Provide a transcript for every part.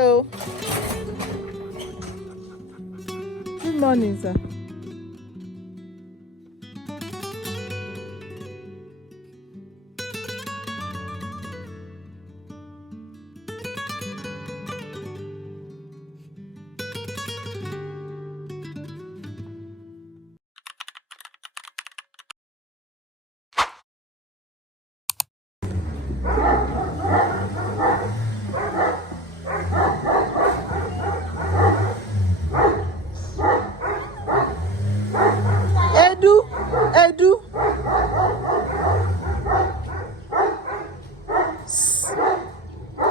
Hello. Good morning, sir. Edu.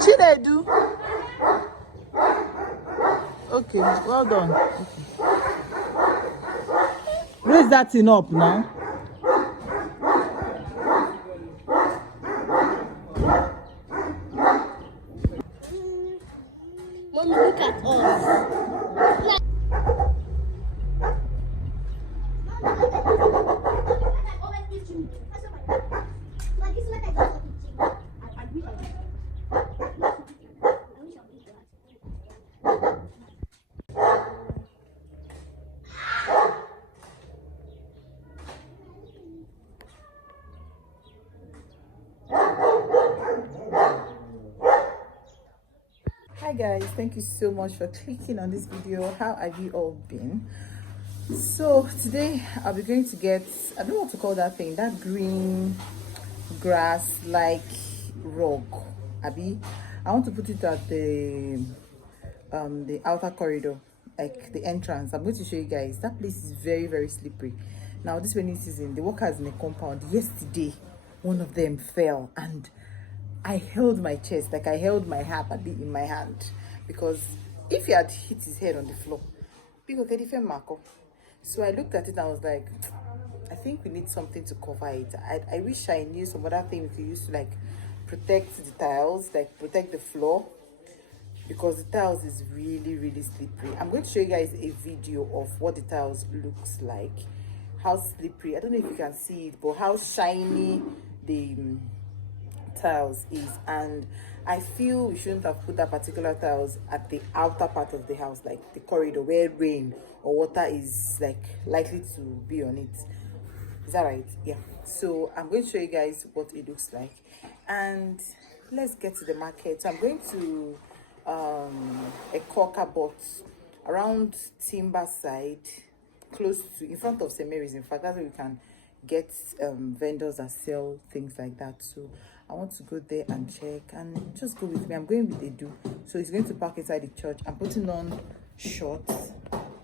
Chinedu. Okay, well done. Okay. Raise that thing up now. Mommy, look at us. Hi guys, thank you so much for clicking on this video. How have you all been? So today I'll be going to get, I don't know what to call that thing, that green grass like rug. Abby, I want to put it at the outer corridor, like the entrance. I'm going to show you guys. That place is very, very slippery. Now this rainy season, the workers in the compound, yesterday one of them fell and I held my chest, like I held my heart a bit in my hand, because if he had hit his head on the floor, people get different marco. So I looked at it and I was like, I think we need something to cover it. I wish I knew some other thing we could use to like protect the tiles, like protect the floor, because the tiles is really, really slippery. I'm going to show you guys a video of what the tiles looks like, how slippery, I don't know if you can see it, but how shiny the tiles is. And I feel we shouldn't have put that particular tiles at the outer part of the house, like the corridor where rain or water is like likely to be on it. Is that right? Yeah. So I'm going to show you guys what it looks like, and let's get to the market. So I'm going to a corker bot around Timber side, close to in front of St. Mary's. In fact, that's where we can get vendors that sell things like that. So I want to go there and check, and just go with me. I'm going with Edu, so he's going to park inside the church. I'm putting on shorts,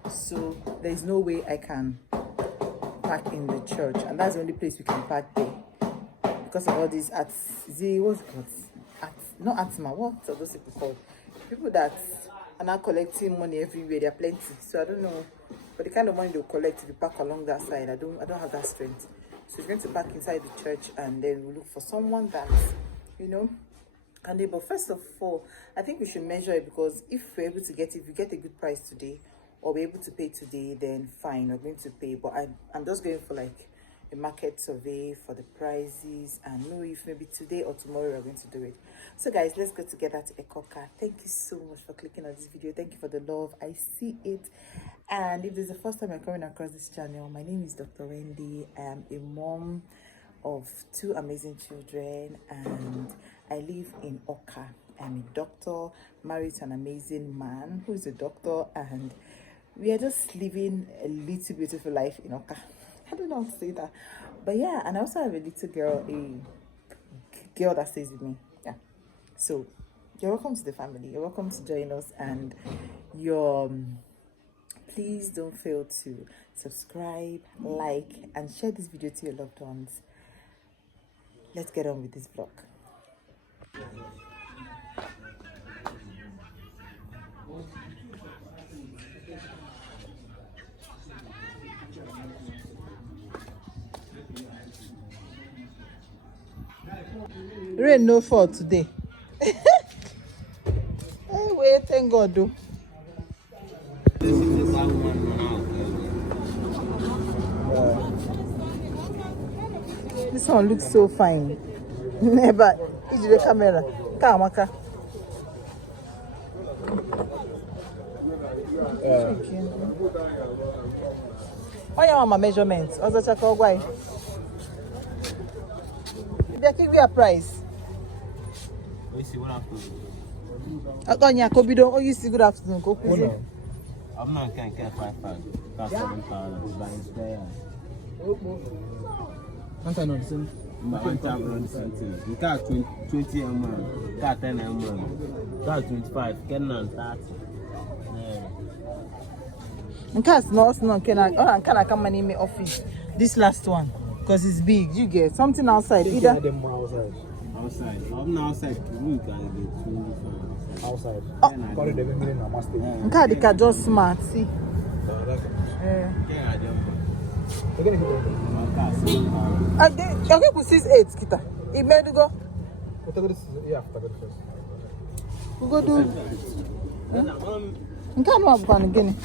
so there's no way I can park in the church, and that's the only place we can park there because of all these not atma, what are those people called? People that are now collecting money everywhere. They're plenty, so I don't know, but the kind of money they'll collect if you park along that side, I don't have that strength. So we're going to park inside the church, and then we'll look for someone that, you know, can they. But first of all, I think we should measure it, because if we're able to get it, if we get a good price today or we're able to pay today, then fine, we're going to pay. But I'm just going for like a market survey for the prices, and know if maybe today or tomorrow we're going to do it. So guys, let's go together to Ekoka. Thank you so much for clicking on this video. Thank you for the love, I see it. And if this is the first time you're coming across this channel, my name is Dr. Wendy. I am a mom of 2 amazing children, and I live in Oka. I'm a doctor, married to an amazing man who is a doctor, and we are just living a little beautiful life in Oka. I don't know how to say that, but yeah. And I also have a little girl, a girl that stays with me. Yeah, so you're welcome to the family. You're welcome to join us, and you're please don't fail to subscribe, like, and share this video to your loved ones. Let's get on with this vlog. Rain no fall today. Anyway, thank God though. This one looks so fine. Never. Is the camera? Kamaka. Oh, yeah, my measurements. Also, check out why. They give you a price. We see what happens. Atonya, Kobido, oh, you see, good afternoon. I'm not going to get 5,000. That's 7,000. But it's there. Once I know the same. One time around the same thing. You got 20 mm. You got 10 mm. You got 25. Get on 30. In case no, can I come and in my office? This last one, because it's big. You get something outside. Either them outside. Outside. I'm not outside. You guys get Outside. Oh. Call it the million and master. in case they can just smart. See. They're going to Okay, put 6'8", kita. It made go. Yeah, We go do. In case no one again.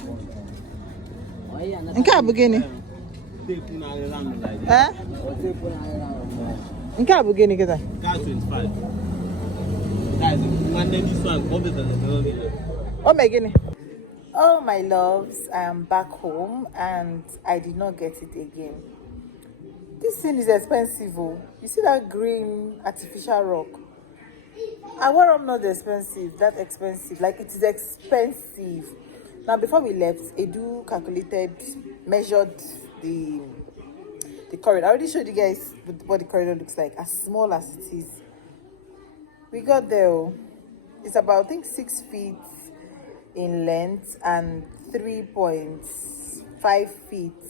In case begini. Eh? In case begini kita. Got 25. Guys, and then this one, Oh my goodness. Oh my loves, I am back home and I did not get it again. This thing is expensive. Oh. You see that green artificial rock? I want them not expensive, that expensive. Like it is expensive. Now before we left, Edu measured the corridor. I already showed you guys what the corridor looks like, as small as it is. We got there. Oh. It's about, I think, 6 feet in length and 3.5 feet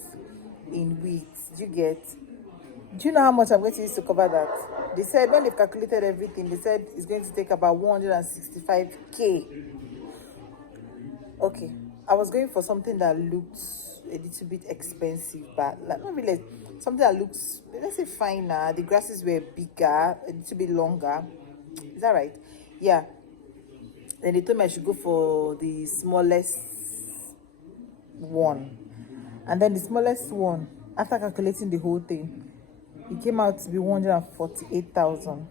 in width. Do you know how much I'm going to use to cover that? They said when they've calculated everything, they said it's going to take about 165K. Okay, I was going for something that looked a little bit expensive, but like not really, something that looks, let's say, finer. The grasses were bigger, a little bit longer. Is that right? Yeah. Then they told me I should go for the smallest one. And then the smallest one, after calculating the whole thing, it came out to be 148,000.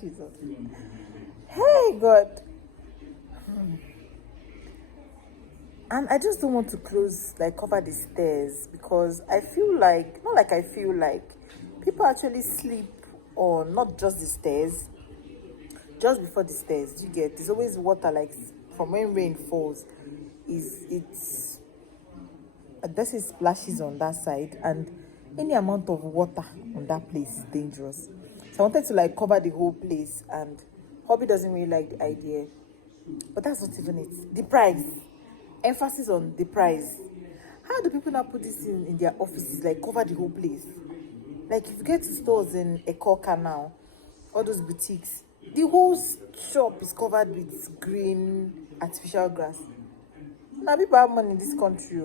Jesus. Hey, God. And I just don't want to cover the stairs, because I feel like, people actually sleep on not just the stairs, just before the stairs. There's always water, like from when rain falls, this is splashes on that side, and any amount of water on that place is dangerous. So I wanted to cover the whole place, and hubby doesn't really like the idea. But that's not even it. The price. Emphasis on the price. How do people now put this in their offices, cover the whole place? Like if you get to stores in Ekoka now, all those boutiques, the whole shop is covered with green artificial grass. Now people have money in this country.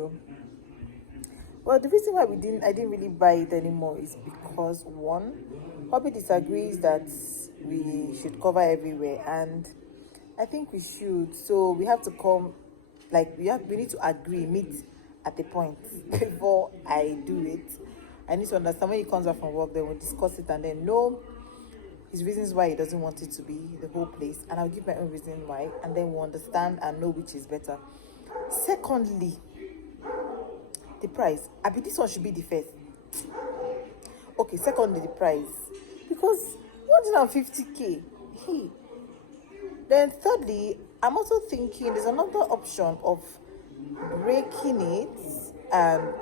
Well, the reason why I didn't really buy it anymore is because, one, hubby disagrees that we should cover everywhere, and I think we should. So we have to come, we need to meet at a point before I do it. I need to understand when he comes back from work, then we'll discuss it and then know his reasons why he doesn't want it to be the whole place, and I'll give my own reason why, and then we'll understand and know which is better. Secondly, the price. This one should be the first. Okay, secondly, the price. Because 150K. Hey. Then thirdly, I'm also thinking there's another option of breaking it and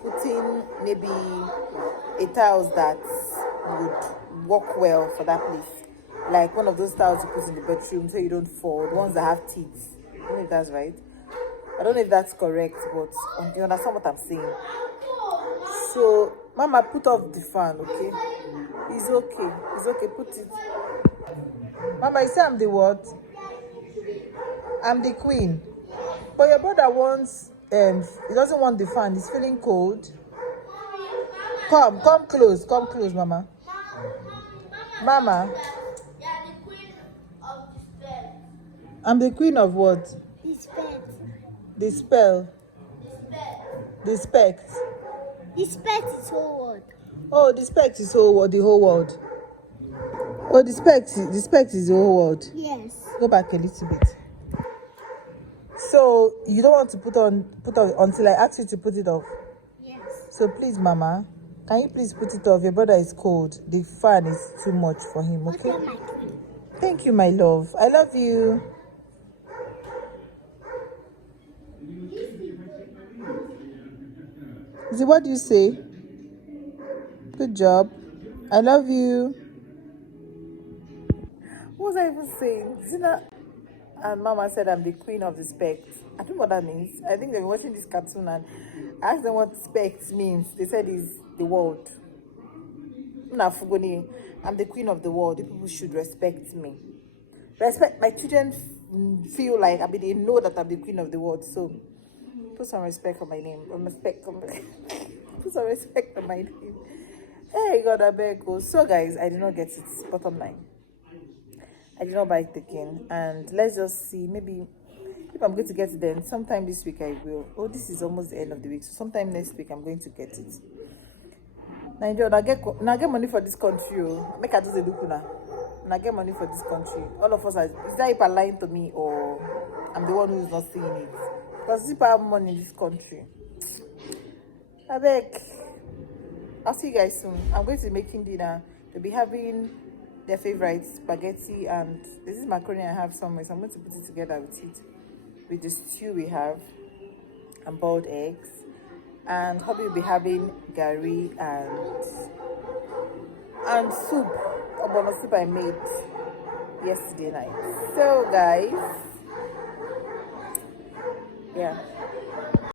putting maybe a tiles that would work well for that place. Like one of those tiles you put in the bedroom so you don't fall. The ones that have teeth. I don't know if that's right. I don't know if that's correct, but you understand what I'm saying. So, Mama, put off the fan, okay? It's okay, put it. Mama, you say I'm the what? I'm the queen. But your brother wants, he doesn't want the fan, he's feeling cold. Come close, Mama. Mama. You are the queen of the spell. I'm the queen of what? The spell. The spell. The spect. The spell is whole world. Oh, the spect is the whole world. Oh, the spect is the whole world. Yes. Go back a little bit. So you don't want to put on until I ask you to put it off. Yes. So please, Mama, can you please put it off? Your brother is cold. The fan is too much for him. What's Okay. my queen? Thank you, my love. I love you. See, what do you say? Good job. I love you. What was I even saying? Zina and Mama said I'm the queen of the spect. I don't know what that means. I think they've been watching this cartoon and I asked them what spect means. They said it's the world. I'm the queen of the world. The people should respect me. Respect my children feel like they know that I'm the queen of the world. So put some respect on my name. Put some respect on my name. Hey God, I beg go. So guys, I did not get it. Bottom line, I did not buy it again. And let's just see. Maybe if I'm going to get it then sometime this week I will. Oh, this is almost the end of the week. So sometime next week I'm going to get it. Nigeria, now get money for this country. Oh. Make I just a look now. Now get money for this country. All of us are. Is that people lying to me or I'm the one who's not seeing it? Because people have money in this country. I beg. I'll see you guys soon. I'm going to be making dinner. They'll be having their favorite spaghetti and this is macaroni I have somewhere. So I'm going to put it together with it. With the stew we have and boiled eggs. And hubby will be having gari and soup, a bono soup I made yesterday night. So guys, yeah.